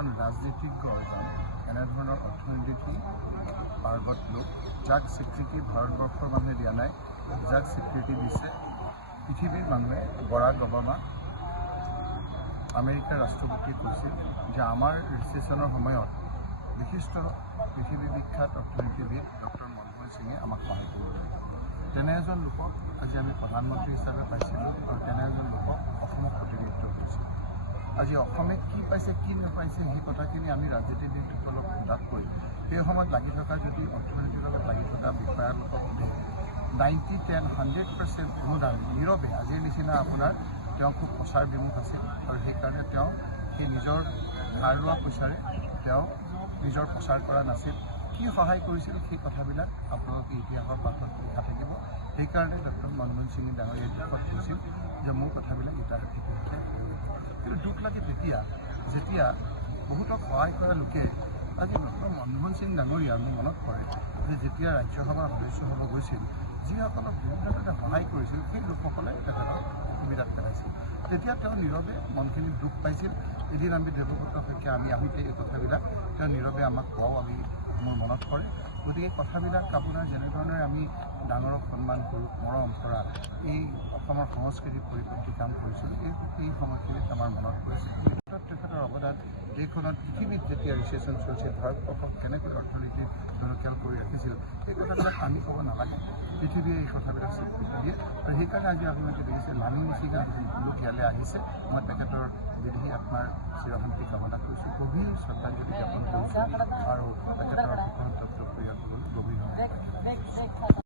এজন ৰাজনীতিজ্ঞ এনেধৰণৰ অৰ্থনীতি পাৰ্গত লোক যাক স্বীকৃতি ভাৰতবৰ্ষৰ মানুহে দিয়া নাই, যাক স্বীকৃতি দিছে পৃথিৱীৰ মানুহে। বৰাক ওবামা আমেৰিকাৰ ৰাষ্ট্ৰপতিয়ে কৈছিল যে আমাৰ ৰিচেশ্যনৰ সময়ত বিশিষ্ট পৃথিৱী বিখ্যাত অৰ্থনীতিবিদ ডক্টৰ মনমোহন সিঙে আমাক সহায় কৰিব। তেনে এজন লোকক আজি আমি প্ৰধানমন্ত্ৰী হিচাপে পাইছিলোঁ আৰু তেনে এজন লোকক অসমত প্ৰতিনিধিত্ব কৰিছিল। আজি অসমে কি পাইছে কি নাপাইছে সেই কথাখিনি আমি ৰাজনীতিবিদসকলক সোধাত কৰি সেই সময়ত লাগি থকা যদি অৰ্থনীতিৰ লগত লাগি থকা বিষয়াৰ লোকক সোধে 90-10-100% অনুদান নীৰৱে আজিৰ নিচিনা আপোনাৰ তেওঁ খুব প্ৰচাৰ বিমুখ আছিল আৰু সেইকাৰণে তেওঁ সেই নিজৰ ধাৰ লোৱা পইচাৰে তেওঁ নিজৰ প্ৰচাৰ কৰা নাছিল। কি সহায় কৰিছিল সেই কথাবিলাক আপোনালোকে ইতিহাসৰ পাঠত লিখা থাকিব। সেইকাৰণে ডক্টৰ মনমোহন সিঙে ডাঙৰীয়াই দুখত কৈছিল যে মোৰ কথাবিলাক ইতিহাসে কিন্তু দুখ লাগে যেতিয়া বহুতক সহায় কৰা লোকে আজি ডক্টৰ মনমোহন সিং ডাঙৰীয়া মোৰ মনত পৰে যে যেতিয়া ৰাজ্যসভাৰ সদস্য হ'ব গৈছিল যিসকলক বিভিন্নভাৱে সহায় কৰিছিল সেই লোকসকলে তেখেতক সুবিধাত পেলাইছিল। তেতিয়া তেওঁ নীৰৱে মনখিনি দুখ পাইছিল। এদিন আমি দেৱব্ৰত শইকীয়া আমি আহোঁতে এই কথাবিলাক তেওঁ নীৰৱে আমাক কওঁ আমি মোৰ মনত পৰে। গতিকে কথাবিলাক আপোনাৰ যেনেধৰণে আমি ডাঙৰক সন্মান কৰোঁ মৰম কৰা এই অসমৰ সংস্কৃতিক পৰিপন্থী কাম কৰিছিলোঁ এই সময়খিনিত আমাৰ মনত পৰিছিল। তেখেতৰ অৱদান দেশখনত পৃথিৱীত যেতিয়া ৰিচেশ্যন চলিছিল ভাৰতবৰ্ষক কেনেকৈ অৰ্থনীতি জনকিয়াল কৰি ৰাখিছিল সেই কথাবিলাক আমি ক'ব নালাগে। পৃথিৱীয়ে এই কথাবিলাক স্বীকৃতি দিয়ে আৰু সেইকাৰণে আজি আপোনালোকে দেখিছে লানি নিচিগা দুজন লোক ইয়ালৈ আহিছে। মই তেখেতৰ বিদেহী আত্মাৰ চিৰশান্তি কামনা কৰিছোঁ, গভীৰ শ্ৰদ্ধাঞ্জলি জ্ঞাপন কৰিছোঁ আৰু তেখেতৰ শোকসন্তপ্ত পৰিয়ালসকলক গভীৰ